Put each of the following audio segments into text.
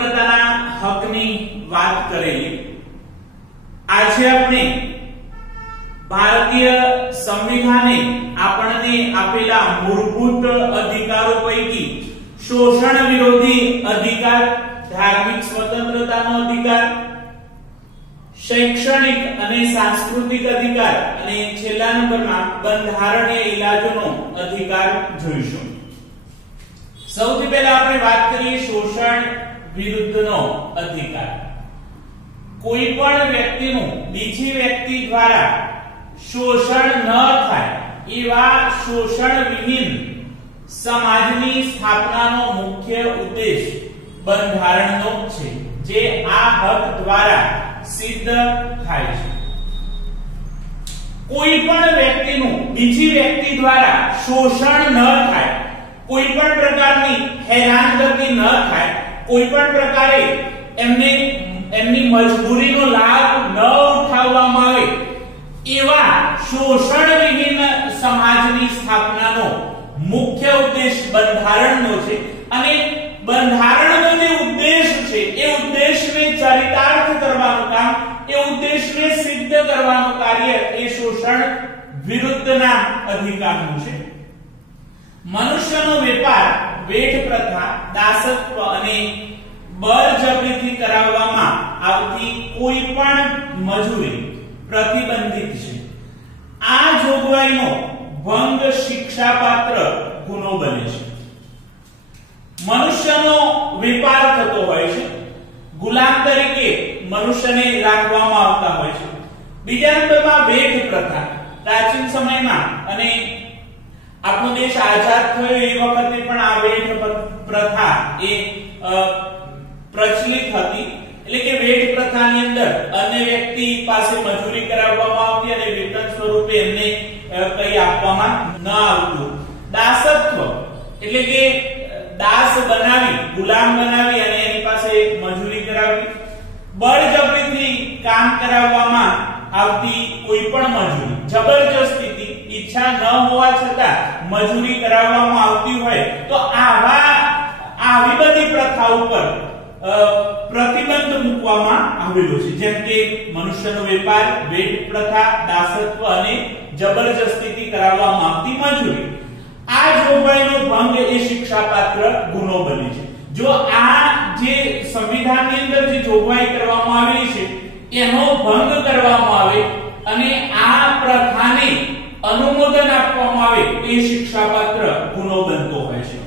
સ્વતંત્રતાના હકની વાત કરેલી. આજે આપણે ભારતીય સંવિધાને આપણને આપેલા મૂળભૂત અધિકારો પૈકી શોષણ વિરોધી અધિકાર, ધાર્મિક સ્વતંત્રતાનો અધિકાર, શૈક્ષણિક અને સાંસ્કૃતિક અધિકાર અને છેલ્લા નંબરમાં બંધારણીય ઇલાજનો અધિકાર જોઈશું. સૌથી પહેલા આપણે વાત કરીએ શોષણ વિરુદ્ધનો અધિકાર. કોઈ પણ વ્યક્તિનું બીજી વ્યક્તિ દ્વારા શોષણ ન થાય એવા શોષણ વિહીન સમાજની સ્થાપનાનો મુખ્ય ઉદ્દેશ બંધારણનો છે, જે આ હક દ્વારા સિદ્ધ થાય છે. કોઈ પણ વ્યક્તિનું બીજી વ્યક્તિ દ્વારા શોષણ ન થાય, કોઈ પણ પ્રકારની હેરાનગતિ ન થાય, કોઈ પણ પ્રકારે એમની મજબૂરીનો લાભ ન ઉઠાવવામાં આવે એવા શોષણ વિહીન સમાજની સ્થાપનાનો મુખ્ય ઉદ્દેશ બંધારણનો છે. અને બંધારણનો જે ઉદ્દેશ છે એ ઉદ્દેશને ચરિતાર્થ કરવાનું કામ, એ ઉદ્દેશને સિદ્ધ કરવાનું કાર્ય એ શોષણ વિરુદ્ધના અધિકારનું છે. મનુષ્યનો વેપાર, વેઠ પ્રથા, દાસત્વ અને બળજબરીથી કરાવવામાં આવતી કોઈ પણ મજૂરી પ્રતિબંધિત છે. આ જોગવાઈનો ભંગ શિક્ષાપાત્ર ગુનો બને છે. મનુષ્યનો વેપાર થતો હોય છે, ગુલામ તરીકે મનુષ્યને રાખવામાં આવતા હોય છે. બીજા નંબરમાં વેઠ પ્રથા. પ્રાચીન સમયમાં અને આપણો દેશ આઝાદ થયો એ વખતે પણ આ વેઠ પ્રથા એ પ્રચલિત હતી. એટલે કે વેઠ પ્રથાની અંદર અન્ય વ્યક્તિ પાસે મજૂરી કરાવવામાં આવતી અને વેતન સ્વરૂપે એમને કંઈ આપવામાં ન આવતું. દાસત્વ એટલે કે દાસ બનાવી, ગુલામ બનાવી અને એની પાસે મજૂરી કરાવવી. બળજબરીથી કામ કરાવવામાં આવતી કોઈ પણ મજૂરી, જબરજસ્તીથી ઈચ્છા ન હોવા છતાં મજૂરી કરાવવામાં આવતી હોય તો આવી બધી પ્રથા ઉપર પ્રતિબંધ મૂકવામાં આવેલો છે. જેમ કે મનુષ્યનો વેપાર, વેઠ પ્રથા, દાસત્વ અને જબરજસ્તીથી કરાવવામાં આવતી મજૂરી. આ જોગવાઈનો ભંગ એ શિક્ષાપાત્ર ગુનો બને છે. જો આ જે સંવિધાનની અંદર જે જોગવાઈ કરવામાં આવેલી છે એનો ભંગ કરવામાં આવે અને આ પ્રથાને અનુમોદન આપવામાં આવે તો એ શિક્ષાપાત્ર ગુનો બનતો હોય છે.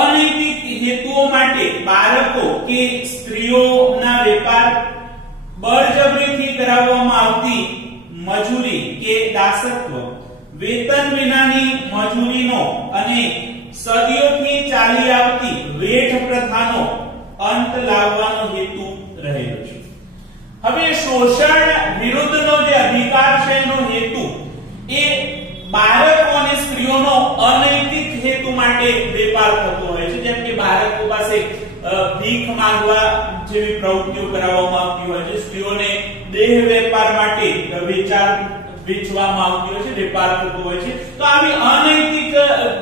અનૈતિક હેતુઓ માટે બાળકો કે સ્ત્રીઓના વેપાર, બળજબરીથી કરાવવામાં આવતી મજૂરી કે દાસત્વ, વેતન વિનાની મજૂરીનો અને સદીઓથી ચાલી આવતી વેઠ પ્રથાનો અંત લાવવાનો હેતુ રહેલો છે. હવે શોષણ વિરુદ્ધનો જે અધિકાર છે એનો હેતુ એ બાળકો અને સ્ત્રીઓનો અનૈતિક હેતુ માટે વેપાર થતો હોય છે. જેમ કે બાળકો પાસે ભીખ માંગવા જેવી પ્રવૃત્તિઓ કરાવવામાં આવતી હોય છે, સ્ત્રીઓને દેહ વેપાર માટે વેચવામાં આવતી હોય છે, વેપાર થતો હોય છે. તો આવી અનૈતિક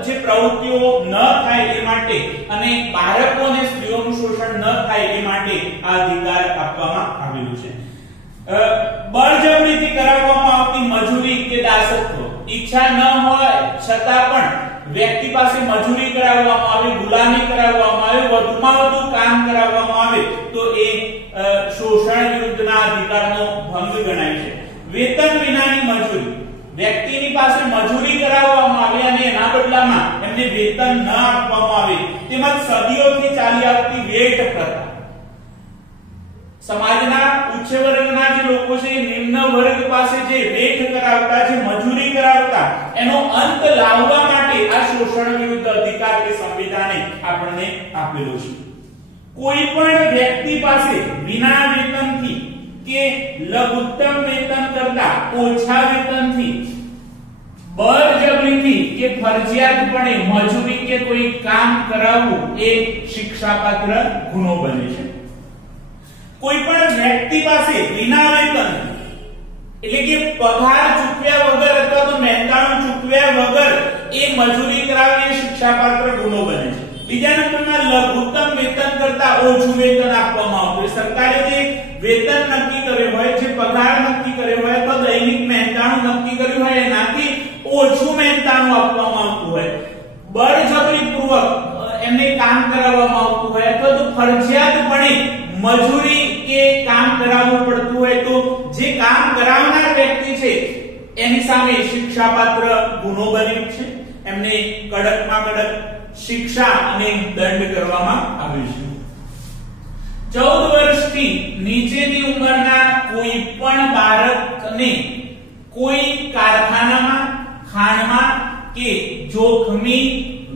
જે પ્રવૃત્તિઓ ન થાય એ માટે અને બાળકો અને સ્ત્રીઓનું શોષણ ન થાય એ માટે આ અધિકાર આપવામાં આવેલું છે. બળજબરીથી કરાવવામાં આવતી મજૂરી કે દાસત્વ, ઈચ્છા ન હોય છતાં પણ વ્યક્તિ પાસે મજૂરી કરાવવામાં આવે, ગુલામી કરાવવામાં આવે, વધુમાં વધુ કામ કરાવવામાં આવે તો એ શોષણ વિરુદ્ધના અધિકારનો ભંગ ગણાય છે. વેતન વિનાની મજૂરી, વ્યક્તિની પાસે મજૂરી કરાવવામાં આવે અને એના બદલામાં એમને વેતન ન આપવામાં આવે, તેમજ સદીઓથી ચાલી આવતી વેઠ પ્રથા. સમાજના ઉચ્ચ વર્ગના જે લોકો છે નિમ્ન વર્ગ પાસે જે વેઠ કરાવતા, જે મજૂરી કરાવતા, એનો અંત લાવવા માટે આ શોષણ વિરુદ્ધ અધિકાર કે સંવિધાને આપણને આપેલો છે. કોઈ પણ વ્યક્તિ પાસે વિના વેતનથી કે લઘુત્તમ વેતન કરતા ઓછા વેતનથી બળજબરીથી કે ફરજિયાતપણે મજૂરી કે કોઈ કામ કરાવવું એ શિક્ષાપાત્ર ગુનો બને છે. કોઈ પણ વ્યક્તિ પાસે વિના વેતન એટલે કે પગાર ચૂકવ્યા વગર અથવા તો મહેનતાણું ચૂકવ્યા વગર એ મજૂરી કરાવી એ શિક્ષાપાત્ર ગુનો બને છે. બીજા નંબરમાં લઘુત્તમ વેતન કરતા કરતા ઓછું વેતન આપવામાં આવતું હોય. સરકારે જે વેતન નક્કી કર્યું હોય, જે પગાર નક્કી કર્યો હોય, તો દૈનિક મહેનતાણું નક્કી કર્યું હોય એનાથી ઓછું મહેનતાણું આપવામાં આવતું હોય. બળજબરીપૂર્વક એમને કામ કરાવવામાં આવતું હોય અથવા તો ફરજિયાતપણે મજૂરી કે કામ કરાવવું પડતું હોય તો જે કામ કરાવનાર વ્યક્તિ છે એની સામે શિક્ષાપાત્ર ગુનો બન્યો છે. એમને કડકમાં કડક શિક્ષા અને દંડ કરવામાં આવ્યો છે. 14 વર્ષથી નીચેની ઉંમરના કોઈ પણ બાળકને કોઈ કારખાનામાં, ખાણમાં કે જોખમી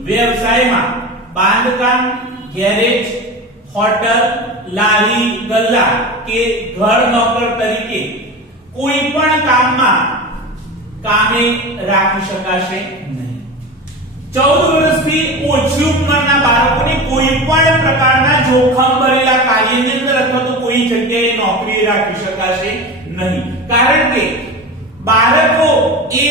વ્યવસાયમાં, બાંધકામ, ગેરેજ, હોટલ, લારી ગલ્લા કે ઘર નોકર તરીકે કોઈ પણ કામમાં કામે રાખી શકાશે નહીં. 14 વર્ષથી ઓછી ઉંમરના બાળકોને કોઈ પણ પ્રકારના જોખમ ભરેલા કાર્યની અંદર અથવા તો કોઈ જગ્યાએ નોકરી રાખી શકાશે નહીં. કારણ કે બાળકો એ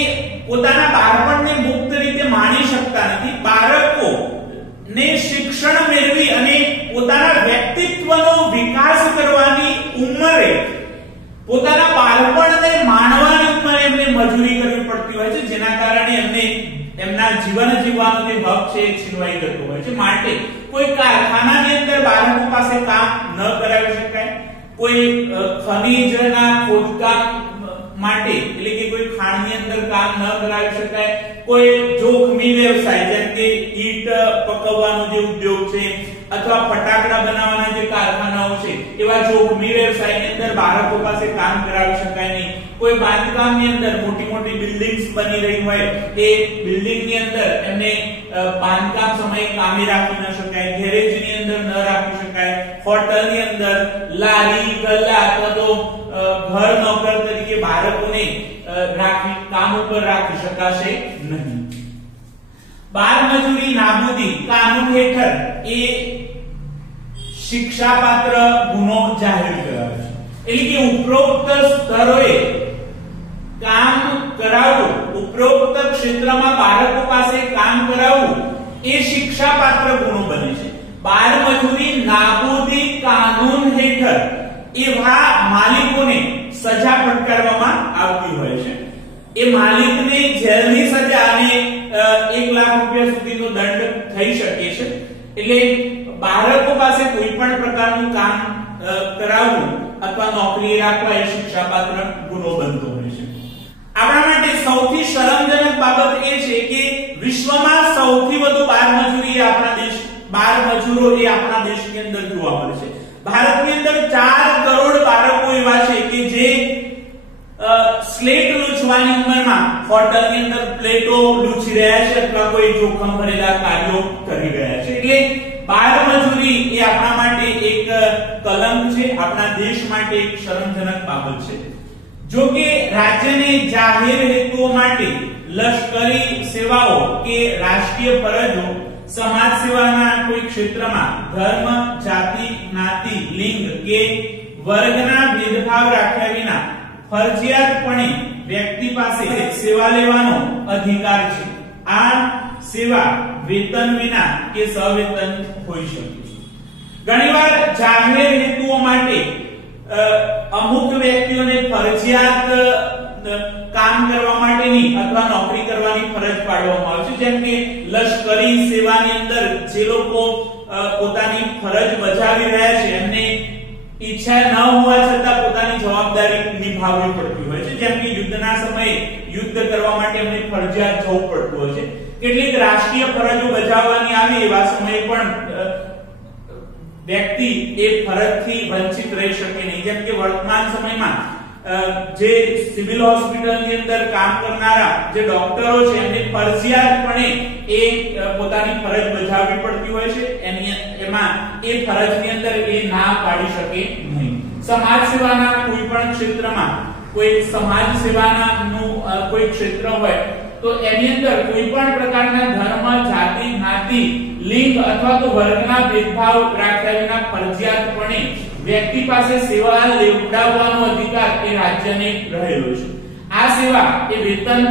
પોતાના બાળપણને મુક્ત રીતે માણી શકતા નથી. બાળકો ને શિક્ષણ મેળવી અને પોતાના વ્યક્તિત્વનો વિકાસ કરવાની ઉંમરે, પોતાના બાળપણને માણવાની ઉંમરે એમને મજૂરી કરવી પડતી હોય છે, જેના કારણે એમને એમના જીવન જીવવાનો જે હક છે એ છીનવાઈ જતો હોય છે. માટે કોઈ કારખાનાની અંદર બાળકો પાસે કામ ન કરાવી શકાય, કોઈ ખનીજના ખોદકામ માટે એટલે કે કોઈ ખાણની અંદર કામ ન કરાવી શકાય, કોઈ જોખમી વ્યવસાય જેમ કે ઈંટ પકવવાનો જે ઉદ્યોગ છે અથવા ફટાકડા બનાવવાના જે કારખાનાઓ છે એવા જોખમી વ્યવસાયની અંદર બાળકો પાસે કામ કરાવી શકાય નહીં. કોઈ બાંધકામની અંદર મોટી મોટી બિલ્ડિંગ્સ બની રહી હોય એ બિલ્ડિંગની અંદર એમને બાંધકામ સમયે કામે રાખી ન શકાય, ગેરેજની અંદર ન રાખી શકાય, હોટલની અંદર, લારી ગલ્લા અથવા તો ઘર નોકર તરીકે બાળકોને કામ ઉપર રાખી શકાશે નહીં. બાળ મજૂરી નાબૂદી કાનૂન હેઠળ એ શિક્ષાપાત્ર ગુનો જાહેર કરાયો છે. એટલે કે ઉપરોક્ત સ્તરોએ કામ કરાવવું, ઉપરોક્ત ક્ષેત્રમાં બાળકો પાસે કામ કરાવવું એ શિક્ષાપાત્ર ગુનો બને છે. બાળ મજૂરી નાબૂદી કાનૂન હેઠળ એવા માલિકોને સજા ફટકારવામાં આવતી હોય છે. એ માલિકને જેલની સજા અને 1 લાખ રૂપિયા સુધીનો દંડ થઈ શકે છે. એટલે બાળકો પાસે કોઈ પણ પ્રકારનું કામ કરાવવું અથવા નોકરી રાખવા એ શિક્ષાપાત્ર ગુનો બનતો હોય છે. આપણા માટે સૌથી શરમજનક બાબત એ છે કે વિશ્વમાં સૌથી વધુ બાળ મજૂરી મજૂરો એ આપણા દેશની અંદર જોવા મળે છે. ભારતની અંદર 4 કરોડ બાળકો એવા છે કે જે સ્લેટ લૂછવાની ઉંમરમાં હોટલની અંદર પ્લેટો લૂછી રહ્યા છે અથવા કોઈ જોખમ ભરેલા કાર્યો કરી રહ્યા છે. એટલે બાળ મજૂરી એ આપણા માટે એક કલંક છે, આપણા દેશ માટે એક શરમજનક બાબત છે. જો કે રાજ્યને જાહેર હેતુઓ માટે લશ્કરી સેવાઓ કે રાષ્ટ્રીય ફરજો, સમાજ સેવાના કોઈ ક્ષેત્રમાં ધર્મ, જાતિ, જ્ઞાતિ, લિંગ કે વર્ગના ભેદભાવ રાખ્યા વિના ફરજિયાતપણે વ્યક્તિ પાસે સેવા લેવાનો અધિકાર છે. આ સેવા વેતન વિના કે સવેતન હોઈ શકે છે. ઘણીવાર જાહેર હેતુઓ માટે અમુક વ્યક્તિઓને ફરજિયાત કામ કરવા માટેની અથવા નોકરી કરવાની ફરજ પાડવામાં આવે છે. જેમ કે લશ્કરી સેવાની અંદર જે લોકો પોતાની ફરજ બજાવી રહ્યા છે એમને ઈચ્છા ન હોવા છતાં પોતાની જવાબદારી નિભાવવી પડતી હોય છે. જેમ કે યુદ્ધના સમયે યુદ્ધ કરવા માટે એમને ફરજિયાત જવું પડતું હોય છે. કેટલીક રાષ્ટ્રીય ફરજો બજાવવાની આવે એવા સમયે પણ વ્યક્તિ એ ફરજથી વંચિત રહી શકે નહીં. જેમ કે વર્તમાન સમયમાં જે સિવિલ હોસ્પિટલની અંદર કામ કરનારા જે ડોક્ટરો છે એમને ફરજિયાતપણે એ પોતાની ફરજ બજાવવી પડતી હોય છે. એમાં એ ફરજની અંદર એ ના પાડી શકે નહીં. સમાજ સેવાના કોઈ પણ ક્ષેત્રમાં કોઈ સમાજ સેવાના કોઈ ક્ષેત્ર હોય તો એની અંદર કોઈ પણ પ્રકારના ધર્મ, જાતિ, જ્ઞાતિ, લિંગ અથવા તો વર્ગના ભેદભાવ રાખ્યા વિના ફરજિયાતપણે વ્યક્તિ પાસે સેવા લેવડાવવાનો અધિકાર એ રાજ્યને રહેલો છે. આ સેવા એ વેતન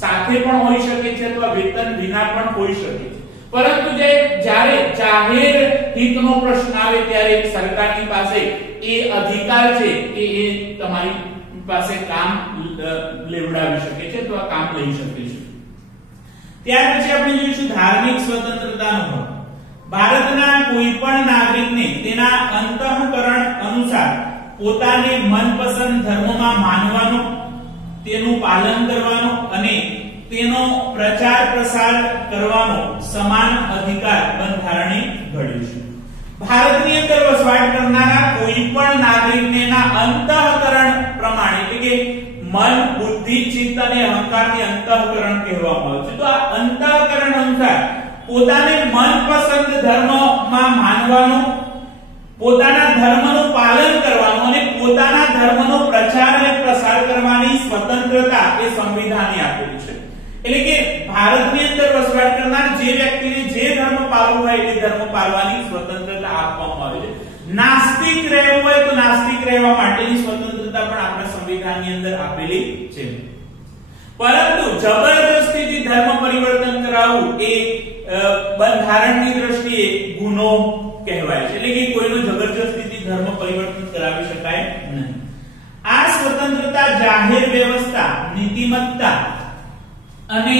સાથે પણ હોઈ શકે છે અથવા વેતન વિના પણ હોઈ શકે છે. પરંતુ જ્યારે જાહેર હિતનો પ્રશ્ન આવે ત્યારે સરકારની પાસે એ અધિકાર છે કે એ તમારી પાસે કામ લેવડાવી શકે છે અથવા કામ લઈ શકે છે। ત્યાર પછી આપણે જોઈશું ધાર્મિક સ્વતંત્રતાનો હક। ભારતના કોઈ પણ નાગરિકને તેના અંતઃકરણ અનુસાર પોતાને મનપસંદ ધર્મમાં માનવાનો, તેનું પાલન કરવાનો અને તેનો પ્રચાર પ્રસાર કરવાનો સમાન અધિકાર બંધારણે ઘડ્યો છે। ભારતની અંદર વસવાટ કરનારા કોઈ પણ નાગરિકને અંતઃકરણ પ્રમાણે એટલે કે મન, બુદ્ધિ, ચિત્ત અને અહંકારની અંતઃકરણ કહેવામાં આવે છે। તો આ અંતઃકરણ અનુસાર પોતાને મનપસંદ ધર્મમાં માનવાનો, પોતાના ધર્મનું પાલન કરવાનું અને પોતાના ધર્મનો પ્રચાર અને પ્રસાર કરવાની સ્વતંત્રતા એ સંવિધાને આપેલી છે। એટલે કે ભારતની અંદર વસવાટ કરનાર જે વ્યક્તિને જે ધર્મ પાળવો હોય તે ધર્મ પાળવાની સ્વતંત્રતા આપવામાં આવી છે। નાસ્તિક રહેવું હોય તો નાસ્તિક રહેવા માટેની સ્વતંત્રતા પણ આપણા સંવિધાનની અંદર આપેલી છે। પરંતુ જબરદસ્તીથી ધર્મ પરિવર્તન કરાવવું એ બંધારણની દ્રષ્ટિએ ગુનો કહેવાય છે। એટલે કે કોઈનો જબરદસ્તીથી ધર્મ પરિવર્તન કરાવી શકાય નહીં। આ સ્વતંત્રતા જાહેર વ્યવસ્થા, નીતિમત્તા અને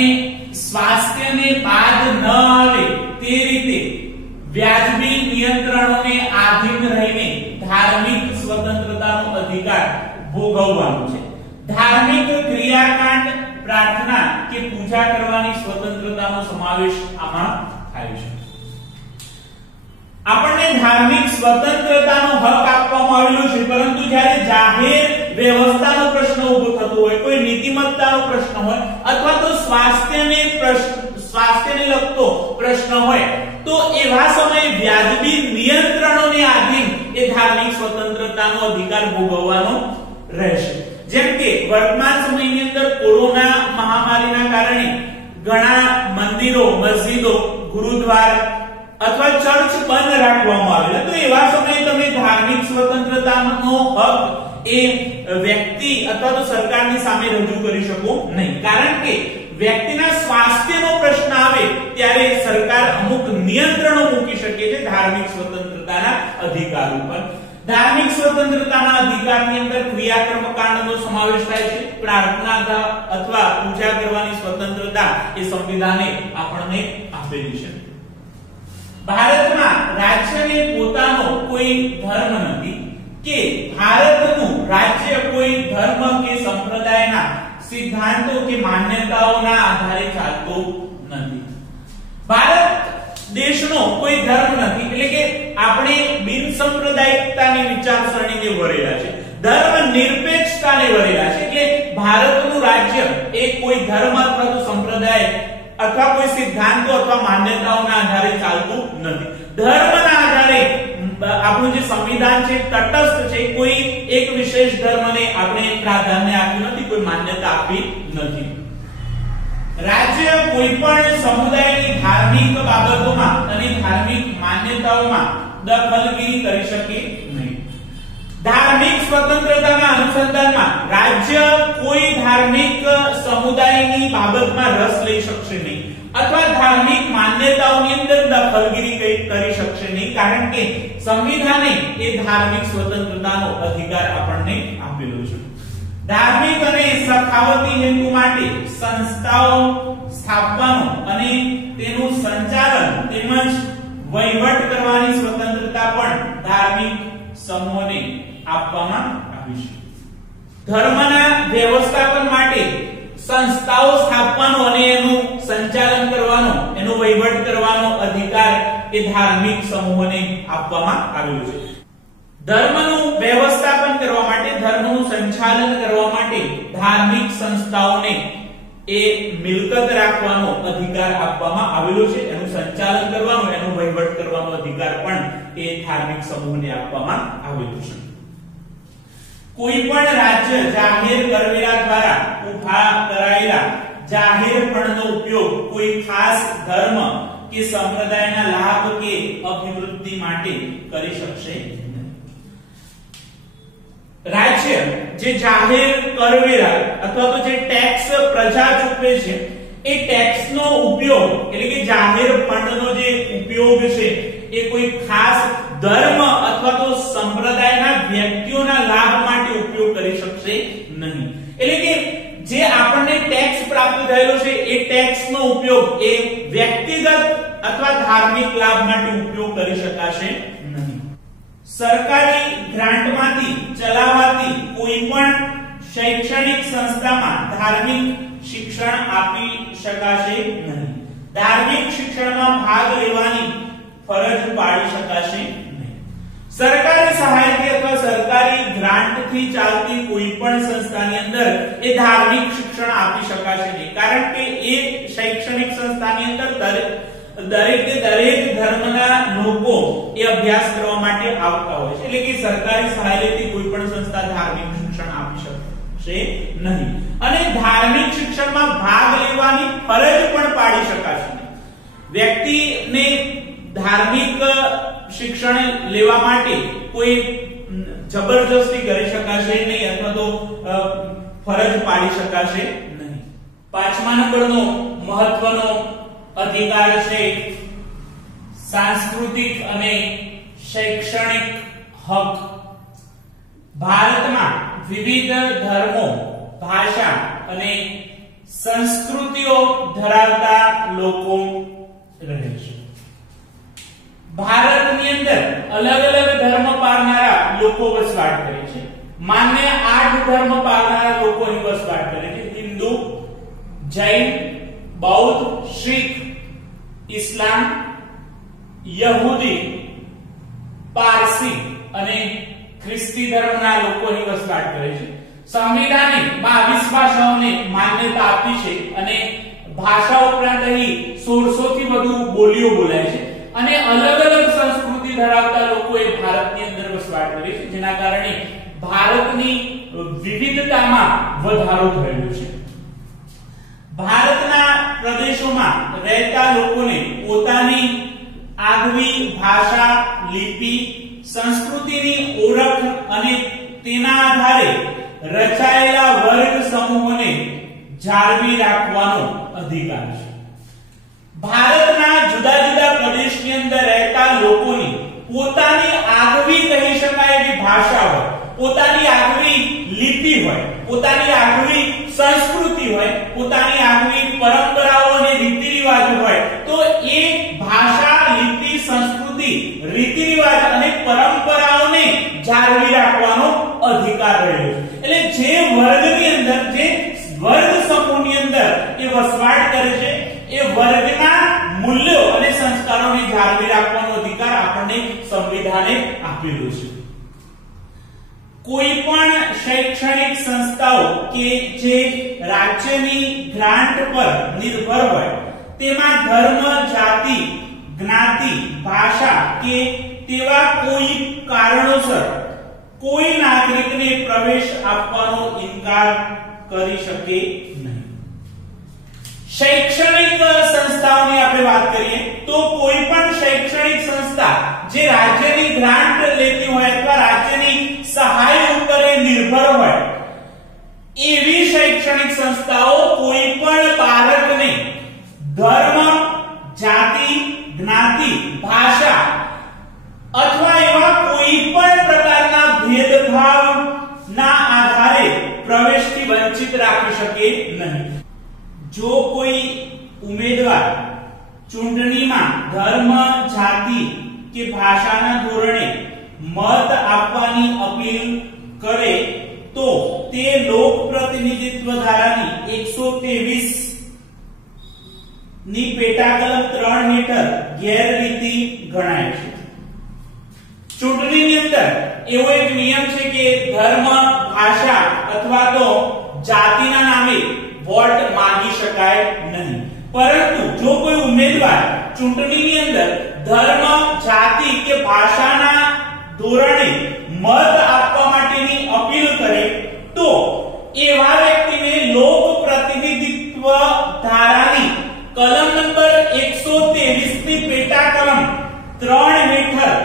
સ્વાસ્થ્યને બાદ ન આવે તે રીતે વ્યાજબી નિયંત્રણોને આધીન રહીને ધાર્મિક સ્વતંત્રતાનો અધિકાર ભોગવવાનો છે। ધાર્મિક ક્રિયાકાંડ, પ્રાર્થના કે પૂજા કરવાની સ્વતંત્રતાનો સમાવેશ આમાં થાય છે। આપણને ધાર્મિક સ્વતંત્રતાનો હક આપવામાં આવેલો છે, પરંતુ જ્યારે જાહેર વ્યવસ્થાનો પ્રશ્ન ઉભો થતો હોય, કોઈ નીતિમત્તાનો પ્રશ્ન હોય અથવા તો સ્વાસ્થ્યને લગતો પ્રશ્ન હોય તો એવા સમયે વ્યાજબી નિયંત્રણોને આધીન એ ધાર્મિક સ્વતંત્રતાનો અધિકાર ભોગવવાનો રહેશે। જેમ કે વર્તમાન સમયની અંદર કોરોના મહામારીના કારણે ઘણા મંદિરો, મસ્જિદો, ગુરુદ્વાર અથવા ચર્ચ બંધ રાખવામાં આવેલા, તો એવા સમયે તમે ધાર્મિક સ્વતંત્રતાનો હક એ વ્યક્તિ અથવા તો સરકારની સામે રજૂ કરી શકો નહીં, કારણ કે વ્યક્તિના સ્વાસ્થ્યનો પ્રશ્ન આવે ત્યારે સરકાર અમુક નિયંત્રણો મૂકી શકે છે ધાર્મિક સ્વતંત્રતાના અધિકાર ઉપર। ધાર્મિક સ્વતંત્રતાના અધિકારની અંદર ક્રિયાકર્મ કાંડનો સમાવેશ થાય છે। પ્રાર્થના અથવા પૂજા કરવાની સ્વતંત્રતા એ સંવિધાને આપણને આપેલી છે। ભારતમાં રાજ્યને પોતાનો કોઈ ધર્મ નથી કે ભારતનું રાજ્ય કોઈ ધર્મ કે સંપ્રદાયના સિદ્ધાંતો કે માન્યતાઓના આધારે ચાલતું નથી। ભારત દેશનો કોઈ ધર્મ નથી, એટલે કે આપણે બિન સંપ્રદાયિકતાની વિચારસરણીને વરેલા છે, ધર્મ નિરપેક્ષતાને વરેલા છે। એટલે ભારતનું રાજ્ય એ કોઈ ધર્મ અથવા તો સંપ્રદાય અથવા કોઈ સિદ્ધાંતો અથવા માન્યતાઓના આધારે ચાલતું નથી। ધર્મના આધારે આપણું જે સંવિધાન છે તટસ્થ છે, કોઈ એક વિશેષ ધર્મને આપણે પ્રાધાન્ય આપ્યું નથી, કોઈ માન્યતા આપી નથી। રાજ્ય કોઈ પણ સમુદાયની ધાર્મિક બાબતોમાં અને ધાર્મિક માન્યતાઓમાં દખલગીરી કરી શકે નહીં। ધાર્મિક સ્વતંત્રતાના અનુસંધાનમાં રાજ્ય કોઈ ધાર્મિક સમુદાયની બાબતમાં રસ લઈ શકશે નહીં અથવા ધાર્મિક માન્યતાઓની અંદર દખલગીરી કરી શકશે નહીં, કારણ કે સંવિધાને એ ધાર્મિક સ્વતંત્રતાનો અધિકાર આપણને આપેલો છે। ધાર્મિક અને સખાવતી હેતુ માટે સંસ્થાઓ સ્થાપવાનો અને તેનું સંચાલન તેમજ વહીવટ કરવાની સ્વતંત્રતા પણ ધાર્મિક સમૂહોને આપવામાં આવી છે। ધર્મના વ્યવસ્થાપન માટે સંસ્થાઓ સ્થાપવાનો અને એનું સંચાલન કરવાનો, એનો વહીવટ કરવાનો અધિકાર એ ધાર્મિક સમૂહોને આપવામાં આવેલો છે। ધર્મનું વ્યવસ્થાપન કરવા માટે, ધર્મનું સંચાલન કરવા માટે ધાર્મિક સંસ્થાઓને એ મિલકત રાખવાનો અધિકાર આપવામાં આવેલો છે, એનું સંચાલન કરવાનો, એનો વહીવટ કરવાનો અધિકાર પણ એ ધાર્મિક સમૂહને આપવામાં આવેલો છે। કોઈ પણ રાજ્ય જાહેર કરવેરા દ્વારા ઉભા કરાયેલા જાહેર ફંડનો ઉપયોગ કોઈ ખાસ ધર્મ કે સંપ્રદાયના લાભ કે અભિવૃદ્ધિ માટે કરી શકશે નહીં। રાજ્ય જે જાહેર કરવેરા અથવા તો જે ટેક્સ પ્રજા ચૂકવે છે એ ટેક્સનો ઉપયોગ એટલે કે જાહેર ફંડનો જે ઉપયોગ છે એ કોઈ ખાસ ધર્મ વ્યક્તિઓના લાભ માટે ઉપયોગ કરી શકશે નહીં. એટલે કે જે આપણને ટેક્સ પ્રાપ્ત થયેલો છે એ ટેક્સનો ઉપયોગ એ વ્યક્તિગત અથવા ધાર્મિક લાભ માટે ઉપયોગ કરી શકાશે નહીં. સરકારી ગ્રાન્ટમાંથી ચલાવાતી કોઈ પણ શૈક્ષણિક સંસ્થામાં ધાર્મિક શિક્ષણ આપી શકાશે નહીં. ધાર્મિક શિક્ષણમાં ભાગ લેવાની ફરજ પાડી શકાશે નહીં. સરકારી સહાયથી અથવા સરકારી ગ્રાન્ટથી ચાલતી કોઈ પણ સંસ્થાની અંદર એ ધાર્મિક શિક્ષણ આપી શકાશે નહીં, કારણ કે એ શૈક્ષણિક સંસ્થાની અંદર દરેક ધર્મના લોકો એ અભ્યાસ કરવા માટે આવતા હોય છે. એટલે કે સરકારી સહાયથી કોઈ પણ સંસ્થા ધાર્મિક શિક્ષણ આપી શકશે નહીં. અને ધાર્મિક શિક્ષણમાં ભાગ લેવાની ફરજ પણ પાડી શકાશે નહીં. વ્યક્તિને ધાર્મિક શિક્ષણ લેવા માટે કોઈ જબરજસ્તી કરી શકાશે નહીં અથવા તો ફરજ પાડી શકાશે નહીં. 5મા નંબરનો મહત્વનો અધિકાર છે સાંસ્કૃતિક અને શૈક્ષણિક હક. ભારતમાં વિવિધ ધર્મો, ભાષા અને સંસ્કૃતિઓ ધરાવતા લોકો રહે છે. ભારતની અંદર અલગ અલગ ધર્મ પાળનારા લોકો વસવાટ કરે છે. માન્ય 8 ધર્મ પાળનારા લોકો અહીં વસવાટ કરે છે: હિન્દુ, જૈન, બૌદ્ધ, શીખ, ઇસ્લામ, યહૂદી, પારસી અને ખ્રિસ્તી ધર્મના લોકો અહીં વસવાટ કરે છે. સંવિધાને 22 ભાષાઓને માન્યતા આપી છે અને ભાષા ઉપરાંત અહીં 1600 થી વધુ બોલીઓ બોલાય છે. અને અલગ અલગ સંસ્કૃતિ ધરાવતા લોકો એ ભારતની અંદર વસવાટ કરે છે, જેના કારણે ભારતની વિવિધતામાં વધારો થયેલો છે. ભારતના પ્રદેશોમાં રહેતા લોકોને પોતાની આગવી ભાષા, લિપિ, સંસ્કૃતિની ઓળખ અને તેના આધારે રચાયેલા વર્ગ સમૂહોને જાળવી રાખવાનો અધિકાર છે. ભારતના જુદા જુદા પ્રદેશની અંદર રહેતા લોકોની પોતાની આગવી કહી શકાય એવી ભાષા હોય, પોતાની આગવી લિપિ હોય, પોતાની આગવી સંસ્કૃતિ હોય, પોતાની આગવી પરંપરાઓ અને રીતિ રિવાજો હોય, તો એ ભાષા, લિપિ, સંસ્કૃતિ, રીતિ રિવાજ અને પરંપરાઓને જાળવી રાખવાનો અધિકાર રહેલો છે. એટલે જે વર્ગની અંદર, જે વર્ગ સમૂહની અંદર એ વસવાટ કરે છે, એ વર્ગના મૂલ્યો અને સંસ્કારોને જાળવી રાખવાનો અધિકાર આપણને સંવિધાને આપેલો છે. કોઈ પણ શૈક્ષણિક સંસ્થાઓ કે જે રાજ્યની ગ્રાન્ટ પર નિર્ભર હોય, તેમાં ધર્મ, જાતિ, જ્ઞાતિ, ભાષા કે તેવા કોઈ કારણોસર કોઈ નાગરિકને પ્રવેશ આપવાનો ઇનકાર કરી શકે નહીં. શૈક્ષણિક સંસ્થાઓની આપણે વાત કરીએ તો કોઈ પણ શૈક્ષણિક સંસ્થા જે રાજ્યની ગ્રાન્ટ લેતી હોય અથવા રાજ્યની સહાય ઉપર નિર્ભર હોય, એવી શૈક્ષણિક સંસ્થાઓ કોઈ પણ બાળકને ધર્મ, જાતિ, જ્ઞાતિ, ભાષા અથવા એવા કોઈ પણ પ્રકારના ભેદભાવના આધારે પ્રવેશથી વંચિત રાખી શકે નહીં. જો કોઈ ઉમેદવાર ચૂંટણીમાં ધર્મ, જાતિ કે ભાષાના ધોરણે મત આપવાની અપીલ કરે તો તે લોક પ્રતિનિધિત્વ ધારાની 123 ની પેટા કલમ 3 હેઠળ ગેરરીતિ ગણાય છે. ચૂંટણીની અંદર એવો એક નિયમ છે કે ધર્મ, ભાષા અથવા તો જાતિના નામે વોટ માંગી શકાય નહીં. પરંતુ જો કોઈ ઉમેદવાર ચૂંટણીની અંદર ધર્મ, જાતિ કે ભાષાના ધોરણે મત આપવા માટેની અપીલ કરે તો એવા વ્યક્તિને લોક પ્રતિનિધિત્વ ધારાની કલમ નંબર 123 ની પેટા કલમ 3 હેઠળ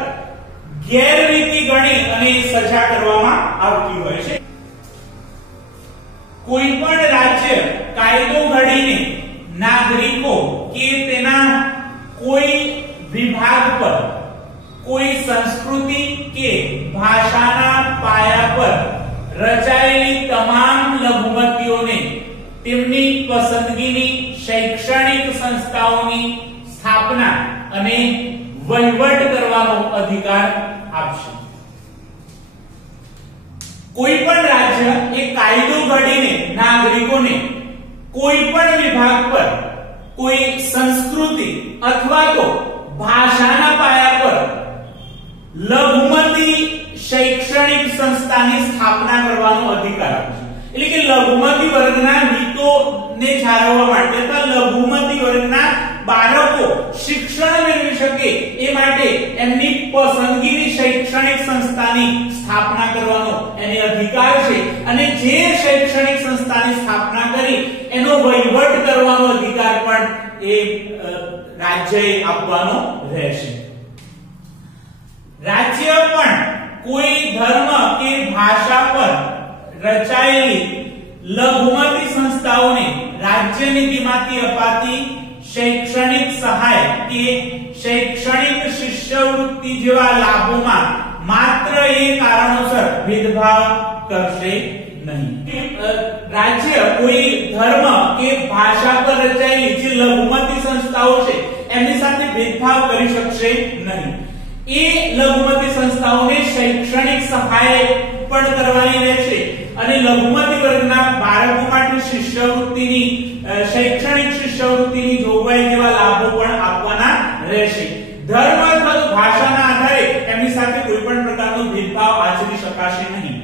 ગેરરીતિ ગણી અને સજા કરવામાં આવતી હોય છે. કોઈ પણ રાજ્ય કાયદો ઘડીને નાગરિકો કે તેના કોઈ વિભાગ પર કોઈ સંસ્કૃતિ કે ભાષાના પાયા પર રચાયેલી તમામ લઘુમતીઓને તેમની પસંદગીની શૈક્ષણિક સંસ્થાઓની સ્થાપના અને વહીવટ કરવાનો અધિકાર આપશે. કોઈ પણ રાજ્ય એ કાયદો ઘડીને નાગરિકોને કોઈ પણ વિભાગ પર કોઈ સંસ્કૃતિ અથવા તો ભાષાના પાયા પર લઘુમતી શૈક્ષણિક સંસ્થાની સ્થાપના કરવાનો અધિકાર આપશે. એટલે કે લઘુમતી વર્ગના હિતોને જાળવવા માટે અથવા લઘુમતી વર્ગના બાળકો શિક્ષણ મેળવી શકે એ માટે એમની પસંદગીની શૈક્ષણિક સંસ્થાની સ્થાપના કરવાનો એને અધિકાર છે. અને જે શૈક્ષણિક સંસ્થાની સ્થાપના કરી એનો વહીવટ કરવાનો અધિકાર પણ એ રાજ્યએ આપવાનો રહેશે. રાજ્ય પણ કોઈ ધર્મ કે ભાષા પર રચાયેલી લઘુમતી સંસ્થાઓને રાજ્ય નીતિમાંથી અપાતી શૈક્ષણિક સહાય કે શૈક્ષણિક શિષ્યવૃત્તિ જેવા લાભોમાં માત્ર એ કારણોસર ભેદભાવ કરશે નહીં. રાજ્ય કોઈ ધર્મ કે ભાષા પર રચાયેલી જે લઘુમતી સંસ્થાઓ છે એમની સાથે ભેદભાવ કરી શકશે નહીં. એ લઘુમતી સંસ્થાઓને શૈક્ષણિક સહાય પણ કરવાની રહેશે અને લઘુમતી વર્ગના બાળકો માટે શિષ્યવૃત્તિની શૈક્ષણિક શિષ્યવૃત્તિની જોગવાઈ જેવા લાભો પણ આપવાના રહેશે. ધર્મ અથવા તો ભાષાના આધારે એમની સાથે કોઈ પણ પ્રકારનો ભેદભાવ આચરી શકાશે નહીં.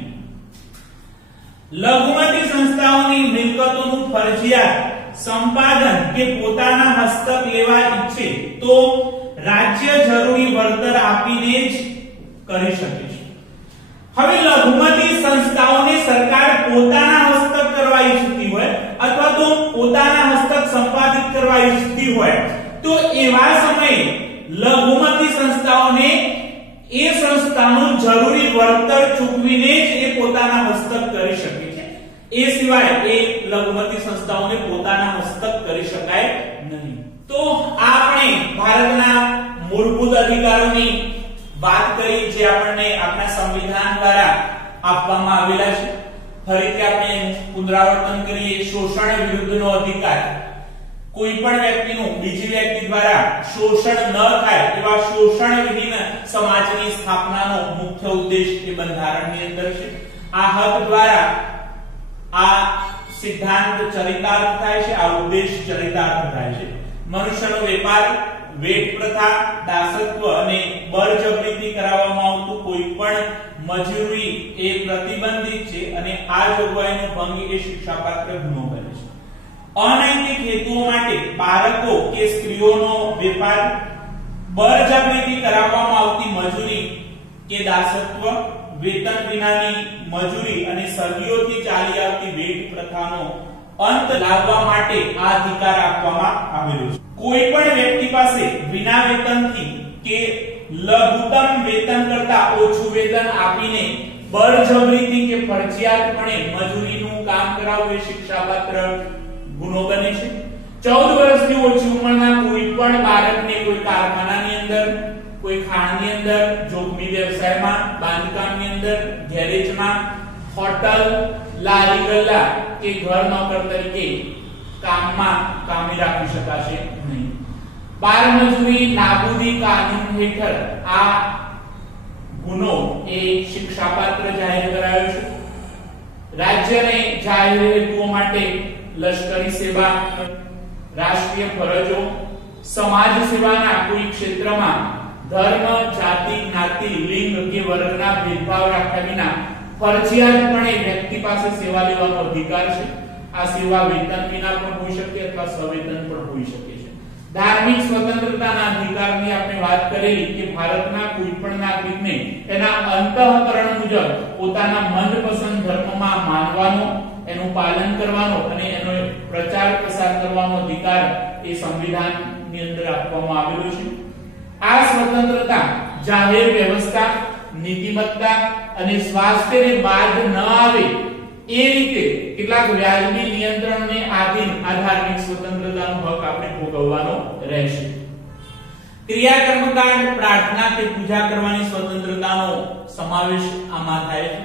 લઘુમતી સંસ્થાઓની મિલકતોનું ફરજિયાત સંપાદન કે પોતાના હસ્તક લેવા ઈચ્છે તો રાજ્ય જરૂરી વળતર આપીને જ કરી શકે છે. હવે લઘુમતી સંસ્થાઓને સરકાર પોતાના હસ્તક કરવા ઈચ્છતી હોય અથવા તો પોતાના હસ્તક સંપાદિત કરવા ઈચ્છતી હોય તો એવા સમયે લઘુમતી સંસ્થાઓને એ સંસ્થાનું જરૂરી વળતર ચૂકવીને જ એ પોતાના હસ્તક કરી શકે છે. એ સિવાય એ લઘુમતી સંસ્થાઓને પોતાના હસ્તક કરી શકાય નહીં. તો આપણે ભારતના મૂળભૂત અધિકારોની વાત કરી જે આપણને આપણા સંવિધાન દ્વારા આપવામાં આવેલા છે. ફરીથી આપણે પુનરાવર્તન કરીએ. શોષણ વિરુદ્ધનો અધિકાર. કોઈ પણ વ્યક્તિનું બીજી વ્યક્તિ દ્વારા શોષણ ન થાય એવા શોષણ વિહીન સમાજની સ્થાપનાનો મુખ્ય ઉદ્દેશ એ બંધારણની અંદર છે. આ હક દ્વારા આ સિદ્ધાંત ચરિતાર્થ થાય છે, આ ઉદ્દેશ ચરિતાર્થ થાય છે. મનુષ્યનો વેપાર, વેટ પ્રથા, દાસત્વ અને બળજબરીથી કરાવવામાં આવતું કોઈ પણ મજૂરી એ પ્રતિબંધિત છે અને આ જોગવાઈનો ભંગ એ શિક્ષાપાત્ર ગુનો બને છે. અનૈતિક હેતુઓ માટે બાળકો કે સ્ત્રીઓનો વેપાર, બળજબરીથી કરાવવામાં આવતી મજૂરી કે દાસત્વ, વેતન વિનાની મજૂરી અને સદીઓથી ચાલી આવતી વેટ પ્રથાનો અંત લાવવા માટે આ અધિકાર આપવામાં આવેલો છે. કોઈ પણ વ્યક્તિ પાસે વિના વેતનથી કે લઘુત્તમ વેતન કરતા ઓછું વેતન આપીને બળજબરીથી કે ફરજિયાતપણે મજૂરીનું કામ કરાવવું એ શિક્ષાપાત્ર ગુનો બને છે. 14 વર્ષથી ઓછી ઉંમરના કોઈ પણ બાળકને કોઈ કારખાનાની અંદર, કોઈ ખાણની અંદર, જોખમી વ્યવસાયમાં, બાંધકામની અંદર, ગેરેજમાં, હોટલ, લારી ગલ્લા કે ઘર નોકર તરીકે કામમાં કામે રાખી શકાશે નહીં. બાળ મજૂરી નાબૂદી કાનૂન હેઠળ આ ગુનો એ શિક્ષાપાત્ર જાહેર કરાયો છે. રાજ્યને જાહેર હેતુઓ માટે લશ્કરી સેવા, રાષ્ટ્રીય ફરજો, સમાજ સેવાના કોઈ ક્ષેત્રમાં ધર્મ, જાતિ, જ્ઞાતિ, લિંગ કે વર્ગના ભેદભાવ રાખ્યા વિના ફરજિયાતપણે વ્યક્તિ પાસે સેવા લેવાનો અધિકાર છે. આ સેવા વેતન વિના પણ હોઈ શકે અથવા સવેતન પણ હોઈ શકે છે. ધાર્મિક સ્વતંત્રતાના અધિકારની આપણે વાત કરેલી કે ભારતના કોઈ પણ નાગરિકને તેના અંતઃકરણ મુજબ પોતાના મનપસંદ ધર્મમાં માનવાનો, એનું પાલન કરવાનો અને એનો પ્રચાર પ્રસાર કરવાનો અધિકાર એ સંવિધાનની અંદર આપવામાં આવેલો છે. આ સ્વતંત્રતા જાહેર વ્યવસ્થા, નીતિમત્તા અને સ્વાસ્થ્યને બાદ ન આવે એ રીતે કેટલાક વ્યાજબી નિયંત્રણને આધીન આ ધાર્મિક સ્વતંત્રતાનો હક આપણે ભોગવવાનો રહેશે. ક્રિયા કર્મકાંડ પ્રાર્થના કે પૂજા કરવાની સ્વતંત્રતાનો સમાવેશ આમાં થાય છે.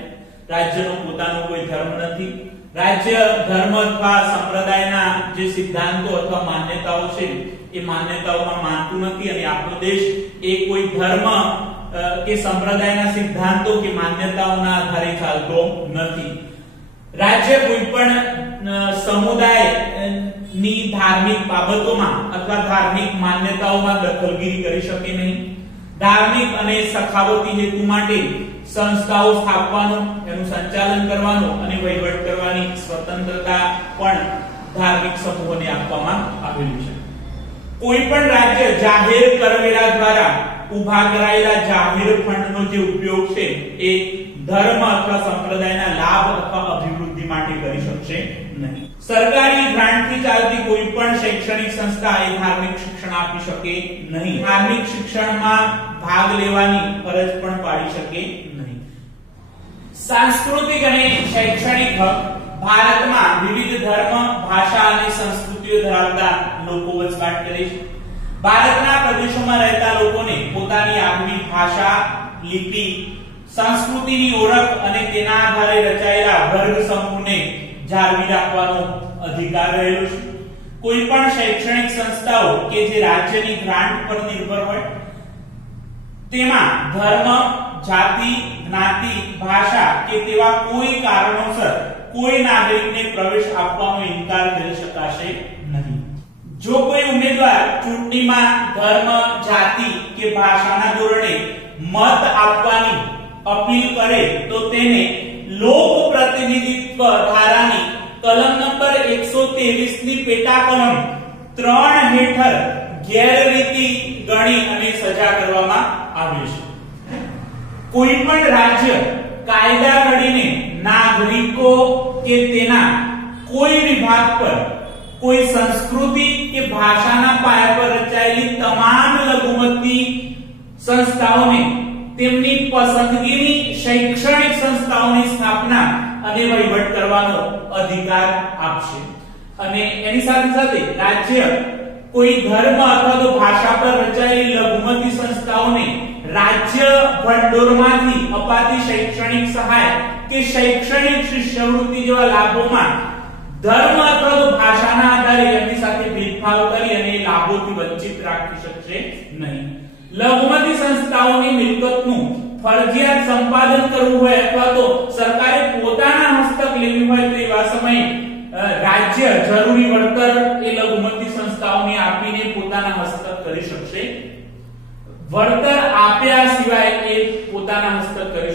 રાજ્યનો પોતાનો કોઈ ધર્મ નથી. રાજ્ય ધર્મ અથવા સંપ્રદાયના જે સિદ્ધાંતો અથવા માન્યતાઓ છે એ માન્યતાઓમાં માનતું નથી અને આપણો દેશ એ કોઈ ધર્મ કે સંપ્રદાયના સિદ્ધાંતો કે માન્યતાઓના આધારે ચાલતો નથી. રાજ્ય કોઈ પણ સમુદાયની ધાર્મિક બાબતોમાં અથવા ધાર્મિક માન્યતાઓમાં દખલગીરી કરી શકે નહીં. ધાર્મિક અને સખાવતી હેતુ માટે સંસ્થાઓ સ્થાપવાનું, એનું સંચાલન કરવાનું અને વહીવટ કરવાની સ્વતંત્રતા પણ ધાર્મિક સમૂહોને આપવામાં આવેલી છે. કોઈ પણ રાજ્ય જાહેર કરવેરા દ્વારા ઉભા કરાયેલા જાહેર ફંડનો જે ઉપયોગ છે એ ધર્મ અથવા સંપ્રદાયના લાભ અથવા અભિવૃદ્ધિ માટે કરી શકશે નહીં. સરકારી ગ્રાન્ટથી ચાલતી કોઈ પણ શૈક્ષણિક સંસ્થા એ ધાર્મિક શિક્ષણ આપી શકે નહીં. ધાર્મિક શિક્ષણમાં ભાગ લેવાની ફરજ પણ પાડી શકે નહીં. સાંસ્કૃતિક અને શૈક્ષણિક હક ભારતમાં વિવિધ ધર્મ, ભાષા અને સંસ્કૃતિઓ ધરાવતા લોકો વસવાટ કરે છે. ભારતના પ્રદેશોમાં રહેતા લોકોને પોતાની આગવી ભાષા, લિપિ, સંસ્કૃતિની ઓળખ અને તેના આધારે રચાયેલા વર્ગ સમૂહને જાળવી રાખવાનો અધિકાર રહેલો છે. કોઈ પણ શૈક્ષણિક સંસ્થાઓ કે જે રાજ્યની ગ્રાન્ટ પર નિર્ભર હોય તેમાં ધર્મ, જાતિ, જ્ઞાતિ, ભાષા કે તેવા કોઈ કારણોસર કોઈ નાગરિકને પ્રવેશ આપવાનો ઇનકાર કરી શકાશે નહીં. જો કોઈ ઉમેદવાર ચૂંટણીમાં ધર્મ, જાતિ કે ભાષાના ધોરણે મત આપવાની અપીલ કરે તો તેને લોક પ્રતિનિધિત્વ ધારાની કલમ નંબર 123 ની પેટા કલમ 3 હેઠળ ગેરરીતિ ગણી અને સજા કરવામાં આવે છે. કોઈ પણ રાજ્ય કાયદા ઘડીને નાગરિકો કે તેના કોઈ વિભાગ પર કોઈ સંસ્કૃતિ કે ભાષાના પાયા પર રચાયેલી તમામ લઘુમતી સંસ્થાઓને તેમની પસંદગીની શૈક્ષણિક સંસ્થાઓની સ્થાપના અને વહીવટ કરવાનો અધિકાર આપશે. અને એની સાથે સાથે રાજ્ય કોઈ ધર્મ અથવા તો ભાષા પર રચાયેલી લઘુમતી સંસ્થાઓને રાજ્ય ભંડોળમાંથી અપાતી શૈક્ષણિક સહાય કે શૈક્ષણિક શિષ્યવૃત્તિ જેવા લાભોમાં ધર્મ અથવા તો ભાષાના આધારે એમની સાથે ભેદભાવ કરી અને લાભોથી વંચિત રાખી શકશે નહીં. લઘુમતી સંસ્થાઓની મિલકતનું ફરજિયાત સંપાદન કરવું હોય અથવા તો સરકારે પોતાના હસ્તક લેવી હોય તો એવા સમયે રાજ્ય જરૂરી વળતર એ લઘુમતી સંસ્થાઓને આપીને પોતાના હસ્તક કરી શકશે. વળતર આપ્યા સિવાય એ પોતાના હસ્તક કરી